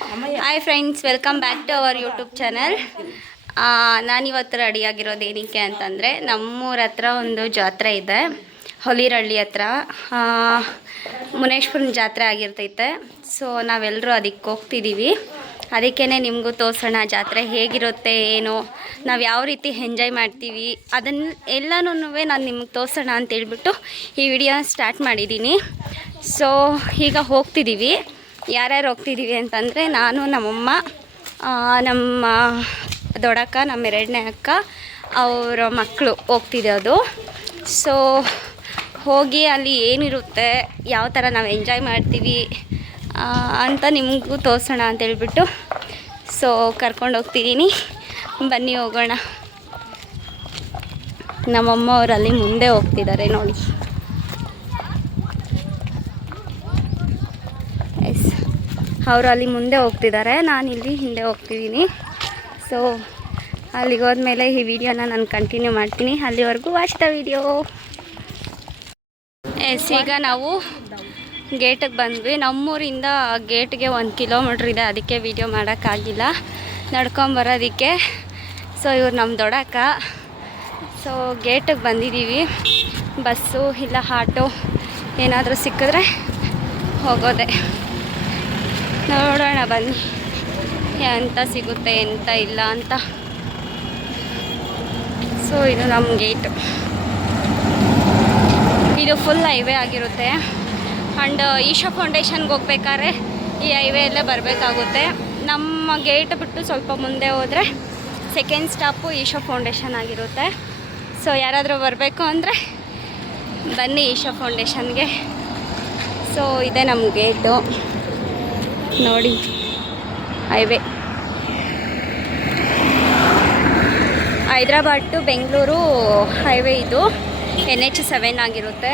Hi friends, welcome back to our YouTube channel. ನಾನಿವತ್ತು ರೆಡಿಯಾಗಿರೋದು ಏನಕ್ಕೆ ಅಂತಂದರೆ, ನಮ್ಮೂರ ಹತ್ರ ಒಂದು ಜಾತ್ರೆ ಇದೆ, ಹೊಲಿರಳ್ಳಿ ಹತ್ರ ಮುನೇಶ್ವರನ ಜಾತ್ರೆ ಆಗಿರ್ತೈತೆ. ಸೊ ನಾವೆಲ್ಲರೂ ಅದಕ್ಕೆ ಹೋಗ್ತಿದ್ದೀವಿ. ಅದಕ್ಕೇ ನಿಮಗೂ ತೋರಿಸೋಣ ಜಾತ್ರೆ ಹೇಗಿರುತ್ತೆ, ಏನು ನಾವು ಯಾವ ರೀತಿ ಎಂಜಾಯ್ ಮಾಡ್ತೀವಿ, ಅದನ್ನು ಎಲ್ಲನೂ ನಾನು ನಿಮ್ಗೆ ತೋರಿಸೋಣ ಅಂತೇಳ್ಬಿಟ್ಟು ಈ ವಿಡಿಯೋ ಸ್ಟಾರ್ಟ್ ಮಾಡಿದ್ದೀನಿ. ಸೊ ಈಗ ಹೋಗ್ತಿದ್ದೀವಿ. ಯಾರ್ಯಾರು ಹೋಗ್ತಿದ್ದೀವಿ ಅಂತಂದರೆ, ನಾನು, ನಮ್ಮಮ್ಮ, ನಮ್ಮ ದೊಡ್ಡಕ್ಕ, ನಮ್ಮ ಎರಡನೇ ಅಕ್ಕ, ಅವರ ಮಕ್ಕಳು ಹೋಗ್ತಿದ್ದೋದು. ಸೊ ಹೋಗಿ ಅಲ್ಲಿ ಏನಿರುತ್ತೆ, ಯಾವ ಥರ ನಾವು ಎಂಜಾಯ್ ಮಾಡ್ತೀವಿ ಅಂತ ನಿಮಗೂ ತೋರಿಸೋಣ ಅಂತೇಳ್ಬಿಟ್ಟು ಸೊ ಕರ್ಕೊಂಡು ಹೋಗ್ತಿದ್ದೀನಿ. ಬನ್ನಿ ಹೋಗೋಣ. ನಮ್ಮಮ್ಮ ಅವರಲ್ಲಿ ಮುಂದೆ ಹೋಗ್ತಿದ್ದಾರೆ ನೋಡಿ. ಎಸ್, ಅವರು ಅಲ್ಲಿ ಮುಂದೆ ಹೋಗ್ತಿದ್ದಾರೆ, ನಾನಿಲ್ಲಿ ಹಿಂದೆ ಹೋಗ್ತಿದ್ದೀನಿ. ಸೊ ಅಲ್ಲಿಗೆ ಹೋದ್ಮೇಲೆ ಈ ವಿಡಿಯೋನ ನಾನು ಕಂಟಿನ್ಯೂ ಮಾಡ್ತೀನಿ. ಅಲ್ಲಿವರೆಗೂ ವಾಚ್ ದ ವಿಡಿಯೋ. ಎಸ್, ಈಗ ನಾವು ಗೇಟಿಗೆ ಬಂದ್ವಿ. ನಮ್ಮೂರಿಂದ ಗೇಟ್ಗೆ 1 ಕಿಲೋಮೀಟ್ರ್ ಇದೆ, ಅದಕ್ಕೆ ವಿಡಿಯೋ ಮಾಡೋಕ್ಕಾಗಿಲ್ಲ ನಡ್ಕೊಂಬರೋದಕ್ಕೆ. ಸೊ ಇವ್ರು ನಮ್ಮ ದೊಡ್ಡಕ್ಕ. ಸೊ ಗೇಟಿಗೆ ಬಂದಿದ್ದೀವಿ. ಬಸ್ಸು ಇಲ್ಲ ಆಟೋ ಏನಾದರೂ ಸಿಕ್ಕಿದ್ರೆ ಹೋಗೋದೆ. ನೋಡೋಣ ಬನ್ನಿ ಎಂತ ಸಿಗುತ್ತೆ ಎಂತ ಇಲ್ಲ ಅಂತ. ಸೊ ಇದು ನಮ್ಮ ಗೇಟು. ಇದು ಫುಲ್ ಹೈವೇ ಆಗಿರುತ್ತೆ. ಆ್ಯಂಡ್ ಈಶಾ ಫೌಂಡೇಶನ್ಗೆ ಹೋಗ್ಬೇಕಾದ್ರೆ ಈ ಹೈವೇಯಲ್ಲೇ ಬರಬೇಕಾಗುತ್ತೆ. ನಮ್ಮ ಗೇಟ್ ಬಿಟ್ಟು ಸ್ವಲ್ಪ ಮುಂದೆ ಹೋದರೆ ಸೆಕೆಂಡ್ ಸ್ಟಾಪು ಈಶಾ ಫೌಂಡೇಶನ್ ಆಗಿರುತ್ತೆ. ಸೊ ಯಾರಾದರೂ ಬರಬೇಕು ಅಂದರೆ ಬನ್ನಿ ಈಶಾ ಫೌಂಡೇಶನ್ಗೆ. ಸೊ ಇದೇ ನಮ್ಮ ಗೇಟು ನೋಡಿ, highway. Hyderabad to Bengaluru highway ಇದು. NH7 ಆಗಿರುತ್ತೆ.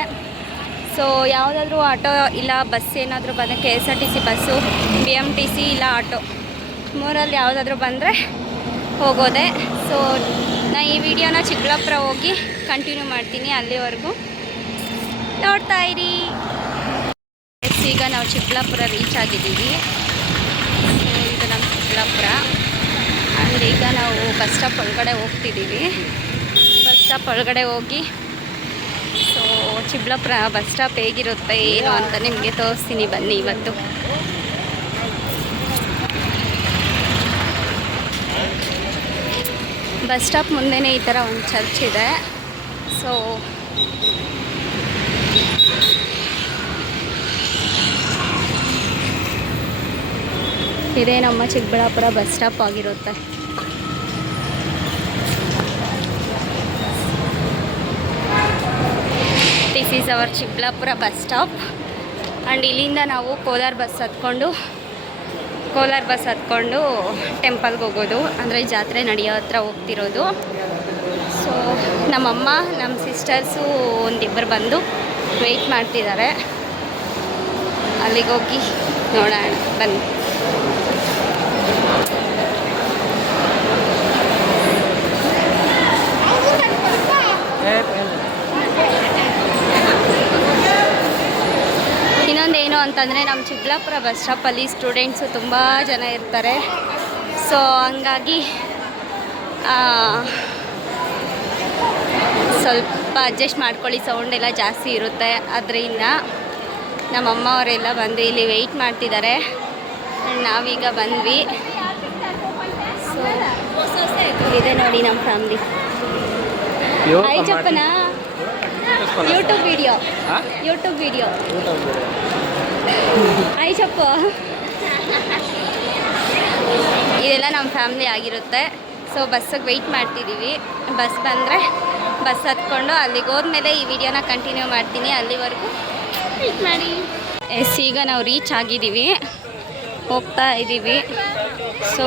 ಸೊ ಯಾವುದಾದ್ರೂ ಆಟೋ ಇಲ್ಲ ಬಸ್ ಏನಾದರೂ ಬಂದರೆ KSRTC ಬಸ್ಸು, BMTC ಇಲ್ಲ ಆಟೋ, ಮೂರಲ್ಲಿ ಯಾವುದಾದ್ರೂ ಬಂದರೆ ಹೋಗೋದೆ. ಸೊ ನಾನು ಈ ವಿಡಿಯೋನ ಚಿಕ್ಕಬಳ್ಳಾಪುರ ಹೋಗಿ ಕಂಟಿನ್ಯೂ ಮಾಡ್ತೀನಿ. ಅಲ್ಲಿವರೆಗೂ ನೋಡ್ತಾ ಇರಿ. ಈಗ ನಾವು ಚಿಕ್ಕಬಳ್ಳಾಪುರ ರೀಚ್ ಆಗಿದ್ದೀವಿ. ಸೊ ಇದು ನಮ್ಮ ಚಿಕ್ಕಬಳ್ಳಾಪುರ. ಆ್ಯಂಡ್ ಈಗ ನಾವು ಬಸ್ ಸ್ಟಾಪ್ ಒಳಗಡೆ ಹೋಗ್ತಿದ್ದೀವಿ. ಬಸ್ ಸ್ಟಾಪ್ ಒಳಗಡೆ ಹೋಗಿ ಸೊ ಚಿಕ್ಕಬಳ್ಳಾಪುರ ಬಸ್ ಸ್ಟಾಪ್ ಹೇಗಿರುತ್ತೆ ಏನು ಅಂತ ನಿಮಗೆ ತೋರಿಸ್ತೀನಿ ಬನ್ನಿ ಇವತ್ತು. ಬಸ್ ಸ್ಟಾಪ್ ಮುಂದೆನೇ ಈ ಥರ ಒಂದು ಚರ್ಚ್ ಇದೆ. ಸೊ ಇದೇ ನಮ್ಮ ಚಿಕ್ಕಬಳ್ಳಾಪುರ ಬಸ್ ಸ್ಟಾಪ್ ಆಗಿರುತ್ತೆ. This is our Chikkaballapur bus stop. And ಇಲ್ಲಿಂದ ನಾವು ಕೋಲಾರ ಬಸ್ ಹತ್ಕೊಂಡು ಟೆಂಪಲ್ಗೆ ಹೋಗೋದು, ಅಂದರೆ ಜಾತ್ರೆ ನಡೆಯೋ ಹತ್ರ ಹೋಗ್ತಿರೋದು. ಸೊ ನಮ್ಮಮ್ಮ, ನಮ್ಮ ಸಿಸ್ಟರ್ಸು ಒಂದಿಬ್ಬರು ಬಂದು ವೆಯ್ಟ್ ಮಾಡ್ತಿದ್ದಾರೆ. ಅಲ್ಲಿಗೆ ಹೋಗಿ ನೋಡೋಣ ಬನ್ನಿ. ಇನ್ನೊಂದೇನು ಅಂತಂದರೆ, ನಮ್ಮ ಚಿಕ್ಕಬಳ್ಳಾಪುರ ಬಸ್ ಸ್ಟಾಪಲ್ಲಿ ಸ್ಟೂಡೆಂಟ್ಸು ತುಂಬ ಜನ ಇರ್ತಾರೆ. ಸೊ ಹಂಗಾಗಿ ಸ್ವಲ್ಪ ಅಡ್ಜಸ್ಟ್ ಮಾಡ್ಕೊಳ್ಳಿ, ಸೌಂಡ್ ಎಲ್ಲ ಜಾಸ್ತಿ ಇರುತ್ತೆ. ಅದರಿಂದ ನಮ್ಮಮ್ಮ ಅವರೆಲ್ಲ ಬಂದು ಇಲ್ಲಿ ವೆಯ್ಟ್ ಮಾಡ್ತಿದ್ದಾರೆ. ನಾವೀಗ ಬಂದ್ವಿ. ಸೊ ಇದೆ ನೋಡಿ ನಮ್ಮ ಫ್ಯಾಮ್ಲಿ. ಹಾಯ್ ಚಪ್ಪನ, ಯೂಟ್ಯೂಬ್ ವಿಡಿಯೋ ಹಾಯ್ ಚಪ್ಪ. ಇದೆಲ್ಲ ನಮ್ಮ ಫ್ಯಾಮ್ಲಿ ಆಗಿರುತ್ತೆ. ಸೊ ಬಸ್ಸಿಗೆ ವೆಯ್ಟ್ ಮಾಡ್ತಿದ್ದೀವಿ. ಬಸ್ ಬಂದರೆ ಬಸ್ ಹತ್ಕೊಂಡು ಅಲ್ಲಿಗೆ ಹೋದ್ಮೇಲೆ ಈ ವಿಡಿಯೋನ ಕಂಟಿನ್ಯೂ ಮಾಡ್ತೀನಿ. ಅಲ್ಲಿವರೆಗೂ ವೆಯ್ಟ್ ಮಾಡಿ. ಎಸ್, ಈಗ ನಾವು ರೀಚ್ ಆಗಿದ್ದೀವಿ, ಹೋಗ್ತಾ ಇದ್ದೀವಿ. ಸೊ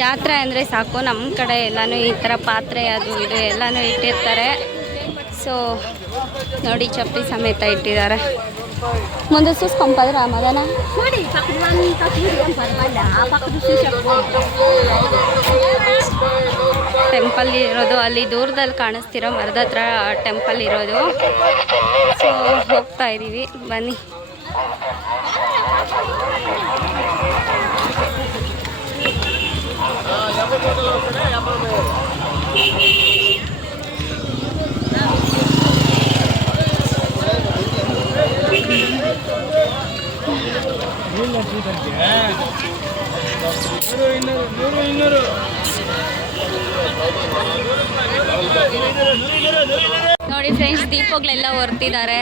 ಜಾತ್ರೆ ಅಂದರೆ ಸಾಕು, ನಮ್ಮ ಕಡೆ ಎಲ್ಲನೂ ಈ ಥರ ಪಾತ್ರೆ ಅದು ಇದು ಎಲ್ಲನೂ ಇಟ್ಟಿರ್ತಾರೆ. ಸೊ ನೋಡಿ, ಚಪ್ಪಲಿ ಸಮೇತ ಇಟ್ಟಿದ್ದಾರೆ. ಮುಂದೆ ಸೂಸ್ಕೊಂಬದ್ರ ಮದನ ನೋಡಿ. ಟೆಂಪಲ್ ಇರೋದು. ಅಲ್ಲಿ ದೂರದಲ್ಲಿ ಕಾಣಿಸ್ತಿರೋ ಮರದ ಹತ್ರ ಟೆಂಪಲ್ ಇರೋದು. ಸೊ ಹೋಗ್ತಾ ಇದ್ದೀವಿ, ಬನ್ನಿ. ನೋಡಿ ಫ್ರೆಂಡ್ಸ್, ದೀಪಗಳೆಲ್ಲ ಹೊರ್ತಿದ್ದಾರೆ.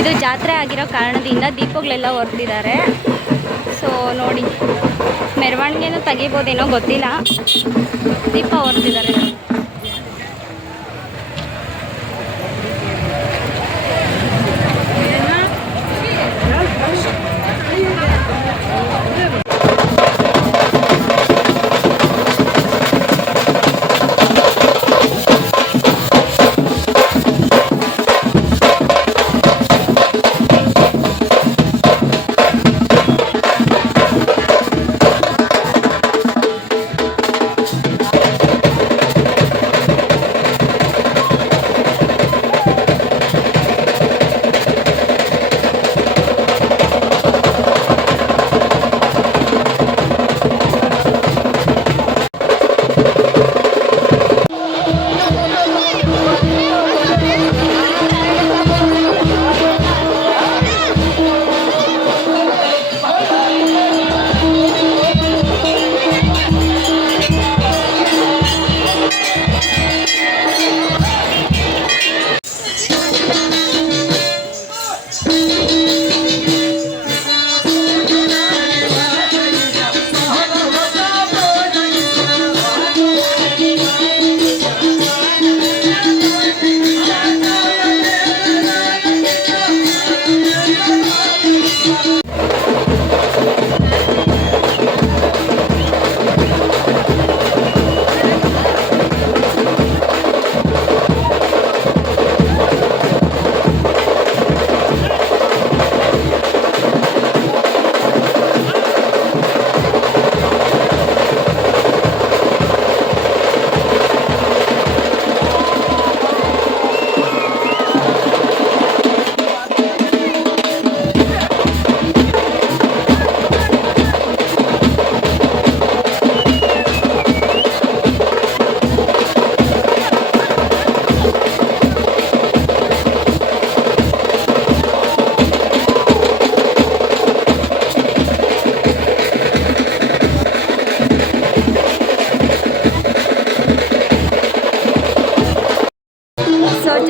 ಇದು ಜಾತ್ರೆ ಆಗಿರೋ ಕಾರಣದಿಂದ ದೀಪಗಳೆಲ್ಲ ಹೊರ್ತಿದ್ದಾರೆ. ಸೊ ನೋಡಿ, ಮೆರವಣಿಗೆನೂ ತೆಗಿಬೋದೇನೋ ಗೊತ್ತಿಲ್ಲ, ದೀಪ ಹೊರ್ತಿದ್ದಾರೆ.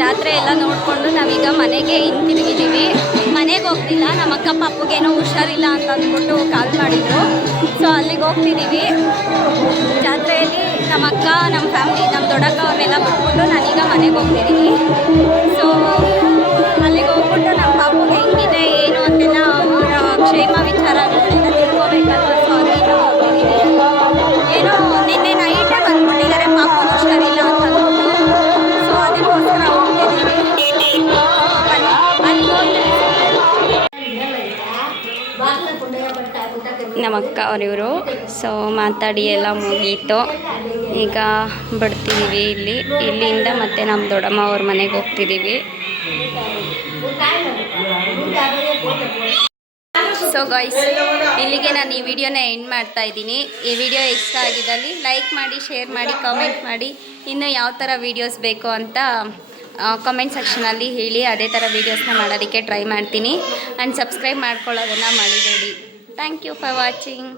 ಜಾತ್ರೆ ಎಲ್ಲ ನೋಡಿಕೊಂಡು ನಾವೀಗ ಮನೆಗೆ ಹಿಂತಿರುಗಿದ್ದೀವಿ. ಮನೆಗೆ ಹೋಗ್ತಿಲ್ಲ, ನಮ್ಮ ಅಕ್ಕ ಪಾಪುಗೇನೋ ಹುಷಾರಿಲ್ಲ ಅಂತ ಅಂದ್ಬಿಟ್ಟು ಕಾಲ್ ಮಾಡಿದ್ರು. ಸೊ ಅಲ್ಲಿಗೆ ಹೋಗ್ತಿದ್ದೀವಿ. ಜಾತ್ರೆಯಲ್ಲಿ ನಮ್ಮ ಅಕ್ಕ, ನಮ್ಮ ಫ್ಯಾಮಿಲಿ, ನಮ್ಮ ದೊಡ್ಡಕ್ಕ ಅವ್ರನ್ನೆಲ್ಲ ಬಿಟ್ಬಿಟ್ಟು ನಾನೀಗ ಮನೆಗೆ ಹೋಗ್ತಿದ್ದೀನಿ. ಸೊ ಅಲ್ಲಿಗೆ ಹೋಗ್ಬಿಟ್ಟು ನಮ್ಮ ಪಾಪುಗೆ ಹೆಂಗಿದೆ ಏನು ಅಂತೆಲ್ಲ ಅವರ ಕ್ಷೇಮ ವಿಚಾರಗಳನ್ನ ತಿಳ್ಕೊಬೇಕಲ್ವ. ಸೊ ಅದರಿಂದ ಹೋಗ್ತಿದ್ದೀನಿ. ಏನೋ ನಿನ್ನೆ ನೈಟೇ ಬಂದ್ಬಿಟ್ಟಿದ್ದಾರೆ ಪಾಪು ಹುಷಾರಿಲ್ಲ ಅಂತ ಅಂದ್ಬಿಟ್ಟು. ಸೊ ಅದಕ್ಕೋಸ್ಕರ ಹೋಗ್ತಿದ್ದೀವಿ. ನಮ್ಮ ಅಕ್ಕ ಅವರಿವರು. ಸೊ ಮಾತಾಡಿ ಎಲ್ಲ ಮುಗೀತು. ಈಗ ಬಿಡ್ತಿದ್ದೀವಿ ಇಲ್ಲಿಂದ ಮತ್ತೆ ನಮ್ಮ ದೊಡ್ಡಮ್ಮ ಅವ್ರ ಮನೆಗೆ ಹೋಗ್ತಿದ್ದೀವಿ. ಸೊ ಗೈಸ್, ಇಲ್ಲಿಗೆ ನಾನು ಈ ವಿಡಿಯೋನ ಎಂಡ್ ಮಾಡ್ತಾ ಇದ್ದೀನಿ. ಈ ವಿಡಿಯೋ ಇಷ್ಟ ಆಗಿದ್ದಲ್ಲಿ ಲೈಕ್ ಮಾಡಿ, ಶೇರ್ ಮಾಡಿ, ಕಾಮೆಂಟ್ ಮಾಡಿ. ಇನ್ನು ಯಾವ ಥರ ವೀಡಿಯೋಸ್ ಬೇಕು ಅಂತ ಕಾಮೆಂಟ್ ಸೆಕ್ಷನಲ್ಲಿ ಹೇಳಿ. ಅದೇ ಥರ ವೀಡಿಯೋಸ್ನ ಮಾಡೋದಕ್ಕೆ ಟ್ರೈ ಮಾಡ್ತೀನಿ. ಆ್ಯಂಡ್ ಸಬ್ಸ್ಕ್ರೈಬ್ ಮಾಡ್ಕೊಳ್ಳೋದನ್ನು ಮರಿಬೇಡಿ. Thank you for watching.